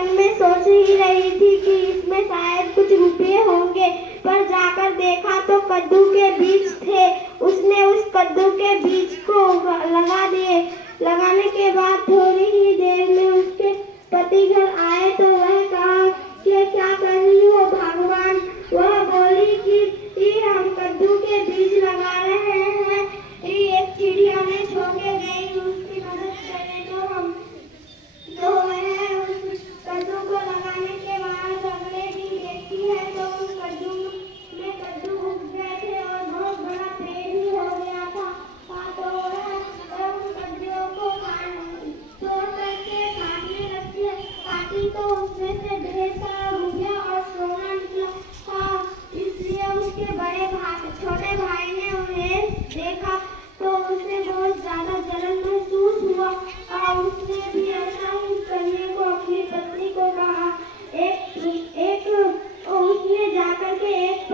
मन में सोच ही रही थी कि इसमें शायद कुछ रुपये होंगे, पर जाकर देखा तो कद्दू के बीज थे। उसने उस कद्दू के बीज को लगा दिए। लगाने के बाद थोड़ी ही देर में उसके पति घर आए तो वह कहा कि क्या कर रही हो भगवान। वह बोली कि हम कद्दू के बीज लगा रहे हैं। एक चिड़िया हमें छोड़ के गई, उसकी मदद करने तो वह उस कद्दू को लगाने के बाद अगले दिन देखती है तो उस कद्दू में कद्दू उग गए थे और बहुत बड़ा पेड़ भी हो गया था। तो वह उस कद्दू को तोड़ करके काटने लगती है। काटी तो उसमें से ढेर सारा रुपया और सोना निकला था। इसलिए उसके छोटे भाई ने उन्हें देखा तो उसे बहुत ज्यादा जलन महसूस हुआ और उसने भी ऐसा ही करने को अपनी पत्नी को कहा। उसने जाकर के एक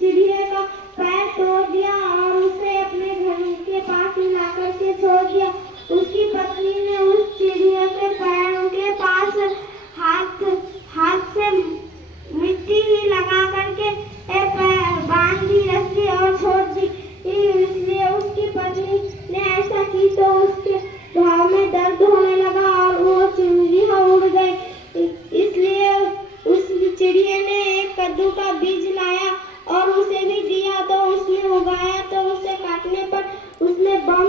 चिड़िया का पैर तोड़ दिया और उसे अपने घर के पास ही ला करके छोड़ दिया। उसकी पत्नी ने उस चिड़िया के पैरों के पास हाथ से मिट्टी ही लगा करके बांध दी रस्सी और छोड़ दी। इसलिए उसकी पत्नी ने ऐसा की तो उसके घाव में दर्द होने लगा और वो चिड़िया उड़ गई। इसलिए उस चिड़िया ने एक कद्दू का बीज लाया और उसे भी दिया तो उसने उगाया तो उसे काटने पर उसमें बम